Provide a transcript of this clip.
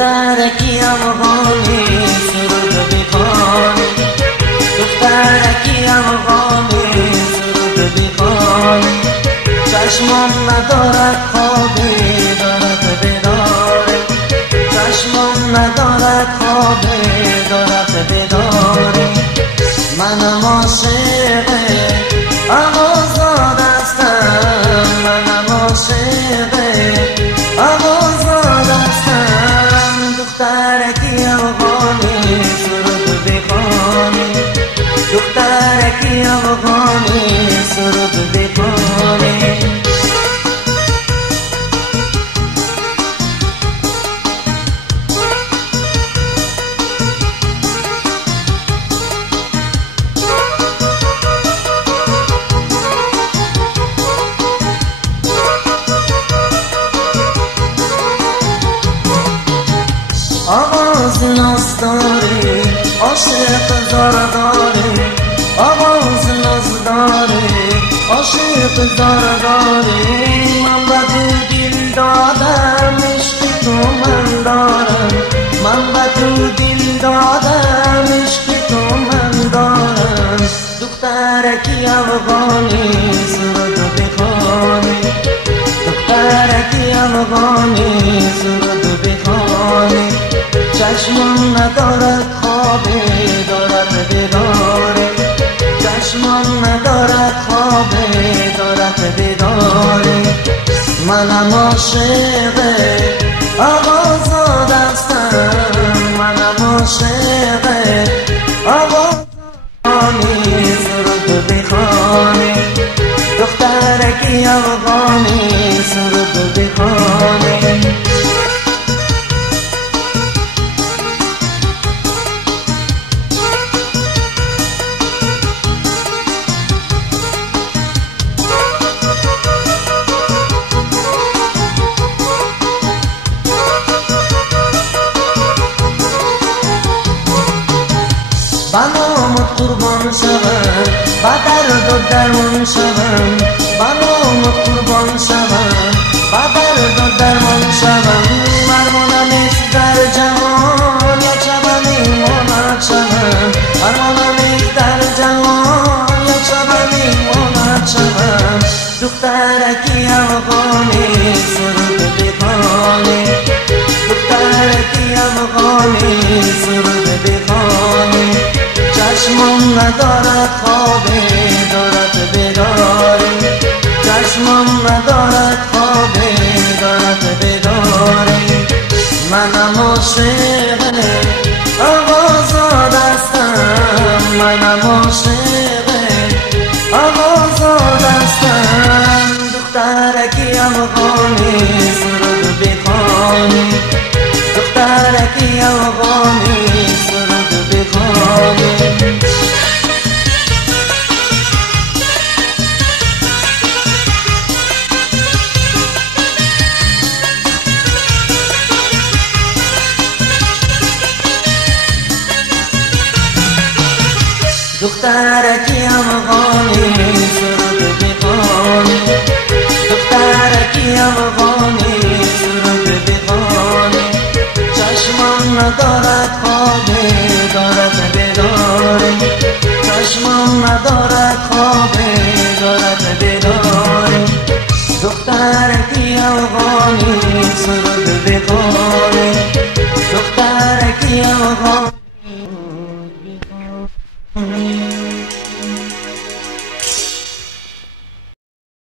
دخترکی افغانی سرود بخوانی، دخترکی افغانی سرود بخوانی. چشمم ندارد خوابی دارد بیداره، چشمم ندارد خوابی دارد بیداره. منم عاشق آوازاد هستم، منم عاشق آوازاد هستم. دخترکی افغانی سرود بخوانی، دخترکی افغانی سرود بخوانی. آواز ناز داری عاشق زار داری، آواز ناز داری عاشق زار داری. من به تو دل دادم عشق تو من دارم، من به تو دل دادم عشق تو من دارم. دخترکی افغانی سرود بخوانی، دخترکی افغانی سرود بخوانی. چشمم ندارد خوابی دارد بیداره، چشمم ندارد خوابی دارد بیداره. منم عاشق آوازاد هستم، منم عاشق آوازانی سرود بخوانی، دخترکی افغانی سرود بخوانی. بنامت قربان شوم، با درد و درمان شوم، بنامت قربان شوم، با درد و درمان شوم. مرمانم ایست در جهان یا شبم ایمانت شوم، مرمانم ایست در جهان یا شبم ایمانت شوم. دخترکی افغانی سرود بخوانی، دخترکی افغانی سرود بخوانی. چشمم ندارد خوابی دارد بیداری، چشمم ندارد خوابی دارد بیداری. منم عاشق آوازاد هستم، منم عاشق آوازاد هستم. دخترکی افغانی سرود بخوانی، دخترکی افغانی سرود بخوانی. دخترکی افغانی سرود بخوانی، دخترکی افغانی سرود بخوانی. چشمم ندارد